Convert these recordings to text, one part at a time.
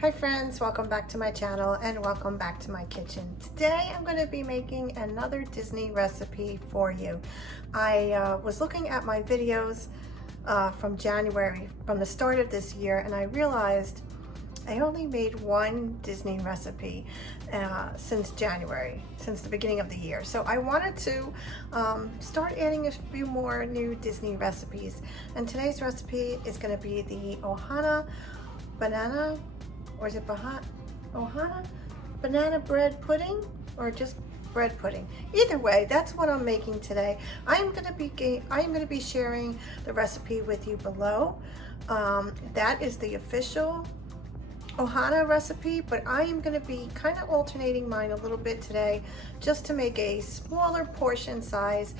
Hi friends, welcome back to my channel and welcome back to my kitchen. Today I'm going to be making another Disney recipe for you. I was looking at my videos from January, from the start of this year, and I realized I only made one Disney recipe since January, since the beginning of the year. So I wanted to start adding a few more new Disney recipes. And today's recipe is going to be the Ohana banana, or is it Ohana banana bread pudding, or just bread pudding? Either way, that's what I'm making today. I am going to be sharing the recipe with you below. That is the official Ohana recipe, but I am going to be kind of alternating mine a little bit today, just to make a smaller portion size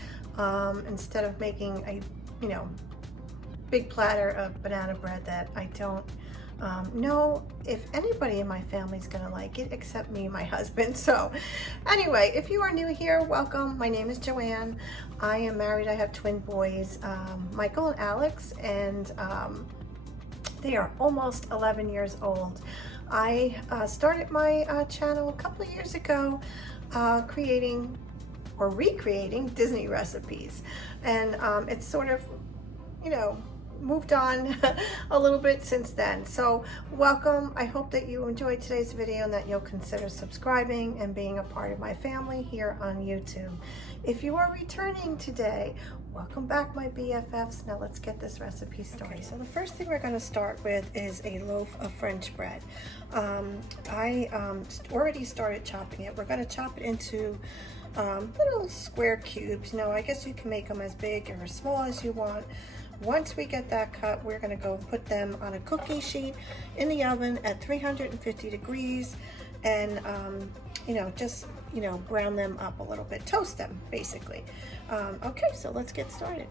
instead of making a big platter of banana bread that I don't know if anybody in my family is gonna like it except me and my husband. So anyway, if you are new here, welcome. My name is Joanne. I am married. I have twin boys, Michael and Alex, and they are almost 11 years old. I started my channel a couple of years ago creating or recreating Disney recipes, and it's sort of moved on a little bit since then. So welcome. I hope that you enjoyed today's video and that you'll consider subscribing and being a part of my family here on YouTube. If you are returning today, welcome back, my BFFs. Now let's get this recipe started. Okay, so the first thing we're going to start with is a loaf of French bread. I already started chopping it. We're going to chop it into little square cubes. I guess you can make them as big or as small as you want. Once we get that cut, we're going to go put them on a cookie sheet in the oven at 350 degrees and just brown them up a little bit, toast them basically. Okay, so let's get started.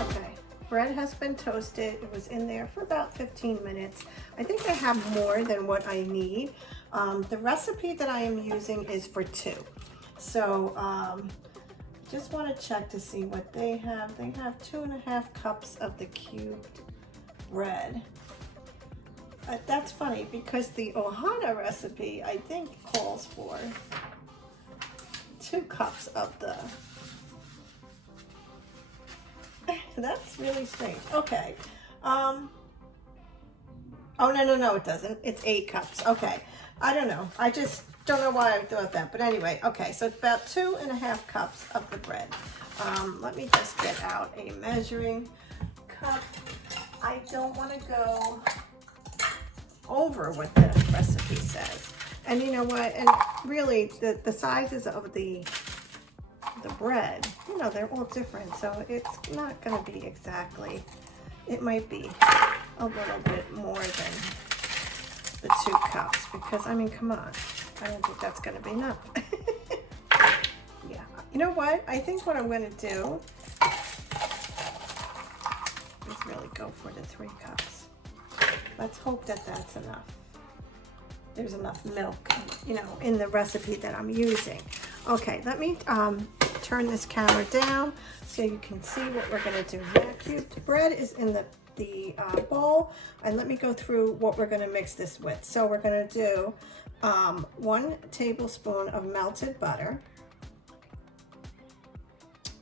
Okay, bread has been toasted. It was in there for about 15 minutes. I think I have more than what I need. The recipe that I am using is for 2. So just want to check to see what they have. They have 2.5 cups of the cubed bread. That's funny because the Ohana recipe, I think, calls for 2 cups of the... That's really strange. Okay. Oh, no, it doesn't. It's 8 cups. Okay. I don't know. I just don't know why I thought that, but anyway. Okay, so it's about 2.5 cups of the bread. Let me just get out a measuring cup. I don't want to go over what the recipe says. And you know what? And really, the sizes of the bread, they're all different, so it's not going to be exactly. It might be a little bit more than the 2 cups, because I mean, come on. I don't think that's going to be enough. Yeah. You know what? I think what I'm going to do is really go for the 3 cups. Let's hope that that's enough. There's enough milk, in the recipe that I'm using. Okay, let me turn this camera down so you can see what we're going to do. Now, cubed bread is in the bowl, and let me go through what we're going to mix this with. So we're going to do 1 tablespoon of melted butter,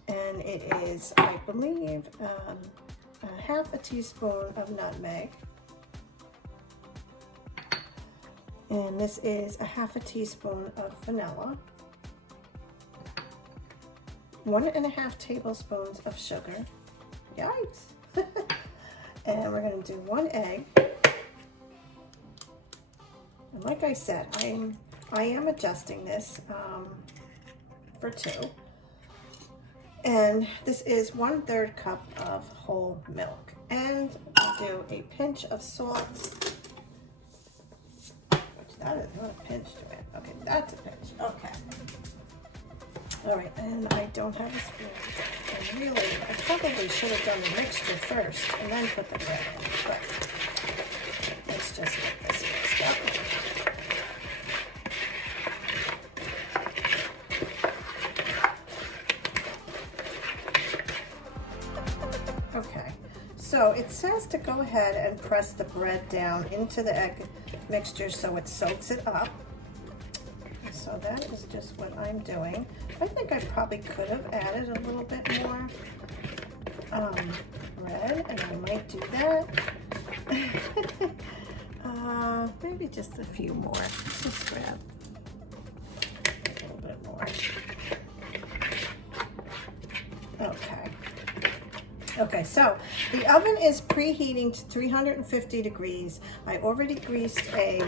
and it is, I believe, a half a teaspoon of nutmeg, and this is a half a teaspoon of vanilla, 1.5 tablespoons of sugar. Yikes. And we're going to do 1 egg. And like I said, I am adjusting this for 2. And this is 1/3 cup of whole milk. And I'll do a pinch of salt. Which that is not a pinch to it. Okay, that's a pinch. Okay. All right, and I don't have a spoon. And really, I probably should have done the mixture first and then put the bread in, but let's just get this mixed up. Okay, so So it says to go ahead and press the bread down into the egg mixture so it soaks it up. So that is just what I'm doing. I think I probably could have added a little bit more bread, and I might do that. Maybe just a few more. Just grab a little bit more. Okay, so the oven is preheating to 350 degrees. I already greased a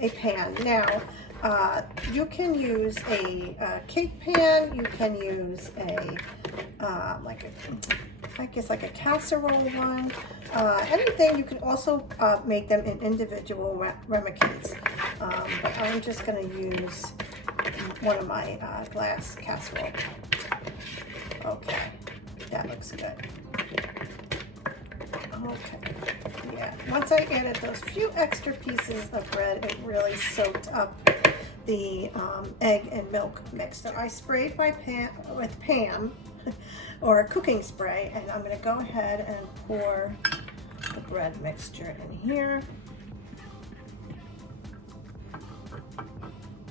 pan. Now, you can use a cake pan. You can use a like a casserole one. Anything. You can also make them in individual ramekins. But I'm just going to use one of my glass casserole. Okay, that looks good. Okay, yeah. Once I added those few extra pieces of bread, it really soaked up the egg and milk mixture. I sprayed my pan with Pam, or cooking spray, and I'm going to go ahead and pour the bread mixture in here.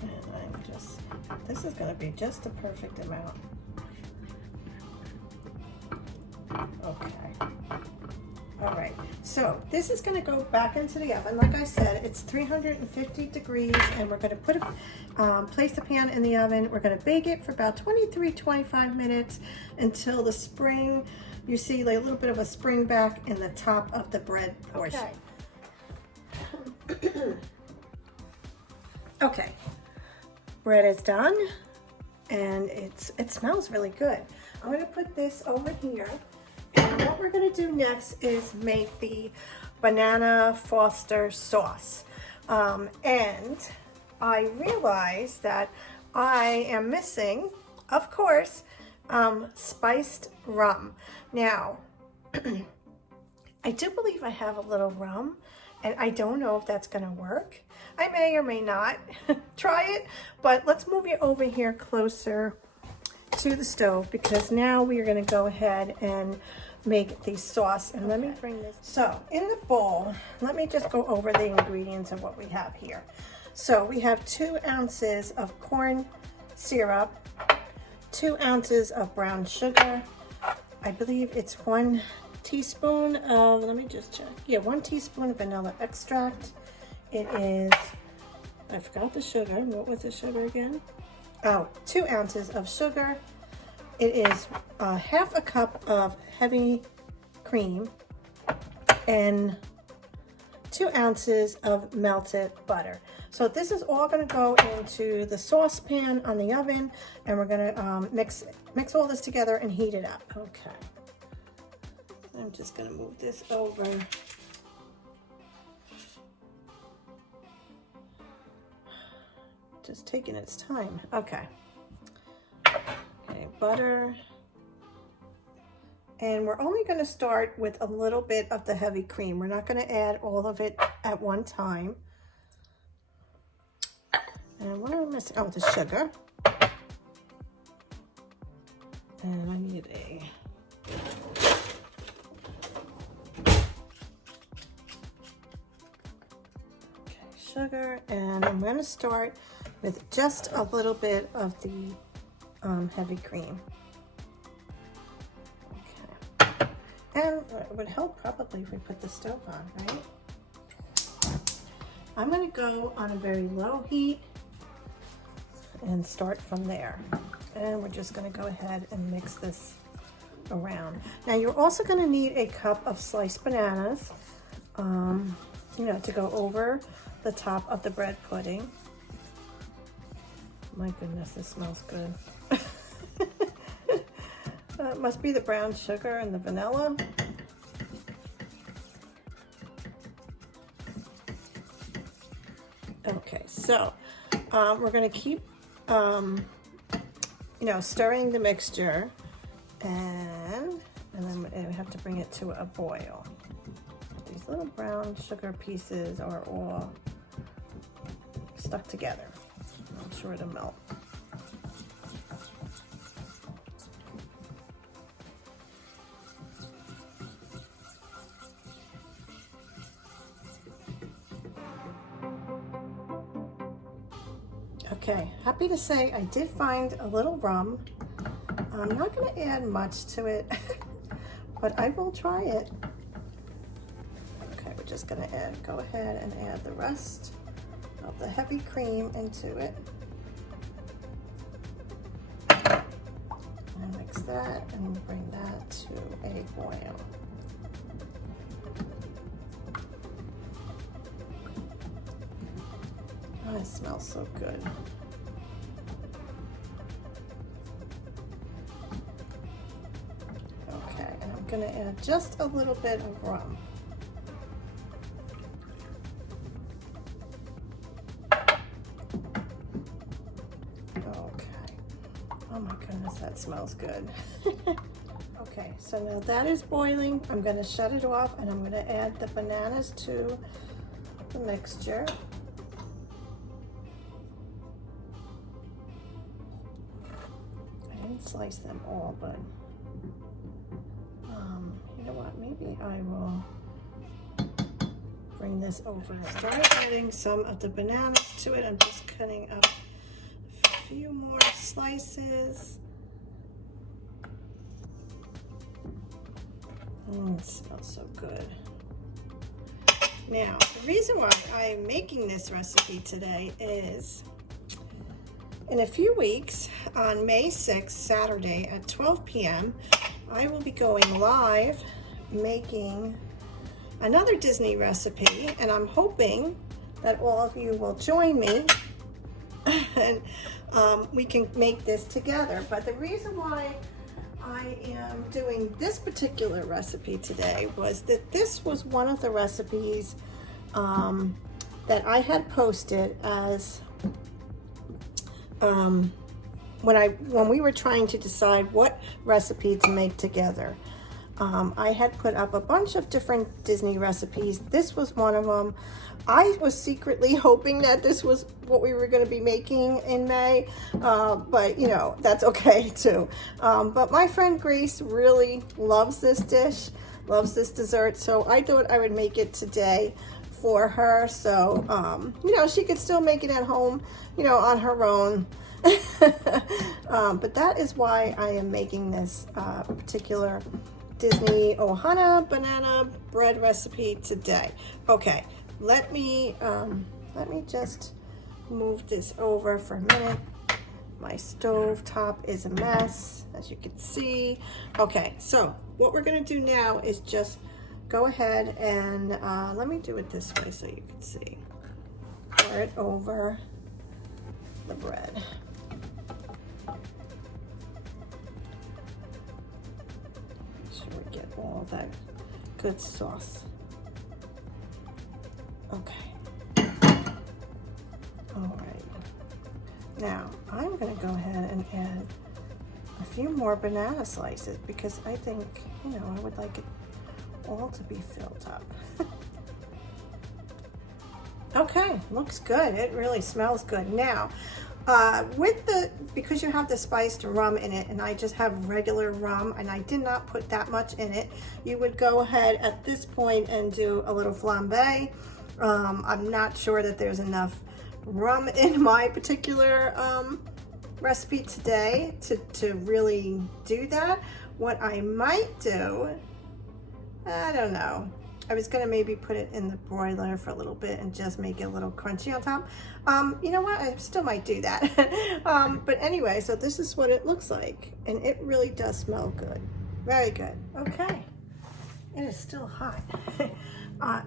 And this is going to be just the perfect amount. Okay. All right, so this is going to go back into the oven. Like I said, it's 350 degrees, and we're going to put place the pan in the oven. We're going to bake it for about 23-25 minutes until the spring, you see like a little bit of a spring back in the top of the bread portion. Okay. Okay, bread is done, and it smells really good. I'm going to put this over here. And what we're going to do next is make the banana Foster sauce. And I realized that I am missing, of course, spiced rum. Now, I do believe I have a little rum, and I don't know if that's going to work. I may or may not try it, but let's move you over here closer to the stove, because now we are going to go ahead and make the sauce. And let me bring this. So in the bowl, let me just go over the ingredients of what we have here. So we have 2 ounces of corn syrup, 2 ounces of brown sugar. I believe it's 1 teaspoon of, let me just check. Yeah, 1 teaspoon of vanilla extract. It is, I forgot the sugar. What was the sugar again? Oh, 2 ounces of sugar. It is half a cup of heavy cream and 2 ounces of melted butter. So this is all going to go into the saucepan on the oven, and we're going to mix all this together and heat it up. Okay. I'm just going to move this over. Just taking its time. Okay. Okay, butter. And we're only going to start with a little bit of the heavy cream. We're not going to add all of it at one time. And what am I missing? Oh, the sugar. And I need a... Okay, sugar. And I'm going to start with just a little bit of the heavy cream. Okay. And it would help probably if we put the stove on, right? I'm going to go on a very low heat and start from there. And we're just going to go ahead and mix this around. Now you're also going to need a cup of sliced bananas, you know, to go over the top of the bread pudding. My goodness, this smells good. It must be the brown sugar and the vanilla. Okay, so we're going to keep, you know, stirring the mixture, and then we have to bring it to a boil. These little brown sugar pieces are all stuck together. I'm sure it'll melt. Okay, happy to say I did find a little rum. I'm not going to add much to it, but I will try it. Okay, we're just going to go ahead and add the rest of the heavy cream into it. And mix that and bring that to a boil. Oh, it smells so good. Okay, and I'm gonna add just a little bit of rum. Okay. Oh my goodness, that smells good. Okay, so now that is boiling. I'm gonna shut it off and I'm gonna add the bananas to the mixture. Slice them all, but you know what, maybe I will bring this over. Start adding some of the bananas to it. I'm just cutting up a few more slices. It smells so good. Now, the reason why I'm making this recipe today is in a few weeks, on May 6th, Saturday at 12 p.m., I will be going live making another Disney recipe, and I'm hoping that all of you will join me and we can make this together. But the reason why I am doing this particular recipe today was that this was one of the recipes that I had posted as when we were trying to decide what recipe to make together. I had put up a bunch of different Disney recipes. This was one of them. I was secretly hoping that this was what we were going to be making in May, but you know, that's okay too. But my friend Grace really loves this dish, loves this dessert, so I thought I would make it today for her, so you know, she could still make it at home, you know, on her own. But that is why I am making this particular Disney Ohana banana bread recipe today. Okay, let me just move this over for a minute. My stove top is a mess, as you can see. Okay, so what we're gonna do now is just go ahead and let me do it this way so you can see. Pour it over the bread. Make sure we get all that good sauce. Okay. All right. Now I'm going to go ahead and add a few more banana slices because I think, you know, I would like it all to be filled up. Okay, looks good. It really smells good. Now, because you have the spiced rum in it, and I just have regular rum, and I did not put that much in it, you would go ahead at this point and do a little flambe. I'm not sure that there's enough rum in my particular recipe today to really do that. What I might do, I don't know. I was gonna maybe put it in the broiler for a little bit and just make it a little crunchy on top. You know what, I still might do that. But anyway, so this is what it looks like. And it really does smell good. Very good. Okay, it is still hot.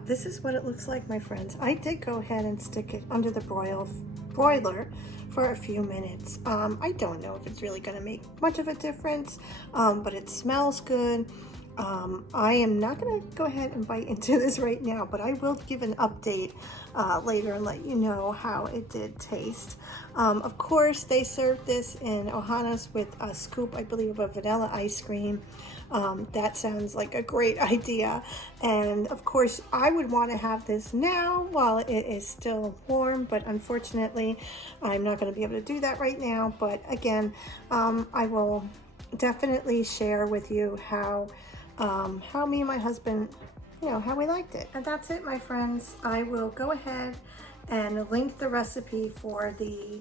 This is what it looks like, my friends. I did go ahead and stick it under the broiler for a few minutes. I don't know if it's really gonna make much of a difference, but it smells good. I am not going to go ahead and bite into this right now, but I will give an update later and let you know how it did taste. Of course, they served this in Ohana's with a scoop, I believe, of vanilla ice cream. That sounds like a great idea. And of course, I would want to have this now while it is still warm, but unfortunately, I'm not going to be able to do that right now. But again, I will definitely share with you how me and my husband, you know, how we liked it. And that's it, my friends. I will go ahead and link the recipe for the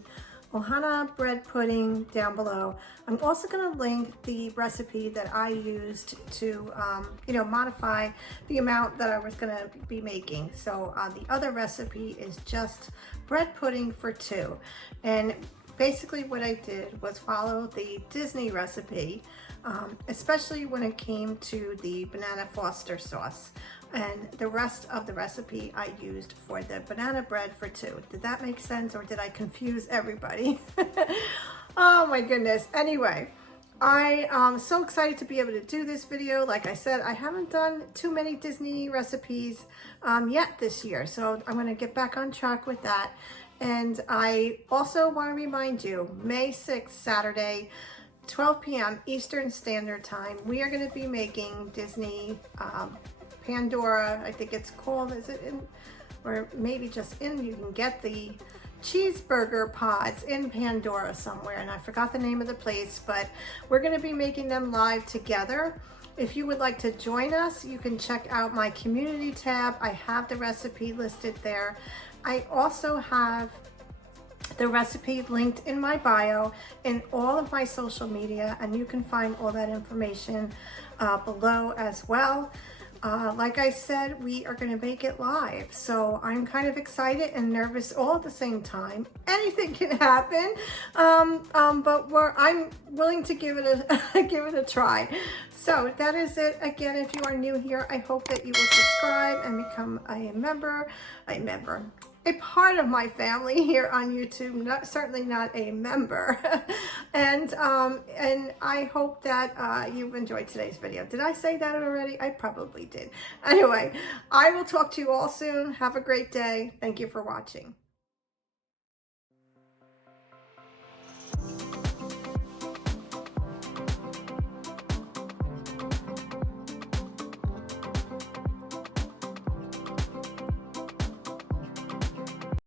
Ohana bread pudding down below. I'm also going to link the recipe that I used to, modify the amount that I was going to be making. So the other recipe is just bread pudding for 2. And basically what I did was follow the Disney recipe, especially when it came to the banana Foster sauce. And the rest of the recipe I used for the banana bread for 2. Did that make sense, or did I confuse everybody? Oh my goodness. Anyway, I am so excited to be able to do this video. Like I said, I haven't done too many Disney recipes yet this year, so I'm going to get back on track with that. And I also want to remind you, May 6th, Saturday, 12 p.m. Eastern Standard Time, we are going to be making Disney Pandora, I think it's called, is it in, or maybe just in, you can get the cheeseburger pods in Pandora somewhere, and I forgot the name of the place, but we're going to be making them live together. If you would like to join us, you can check out my community tab. I have the recipe listed there. I also have the recipe linked in my bio in all of my social media, and you can find all that information below as well. Like I said, we are going to make it live, so I'm kind of excited and nervous all at the same time. Anything can happen, but I'm willing to give it a try. So that is it. Again, if you are new here, I hope that you will subscribe and become a part of my family here on YouTube. Certainly not a member. And I hope that you've enjoyed today's video. Did I say that already? I probably did. Anyway, I will talk to you all soon. Have a great day. Thank you for watching.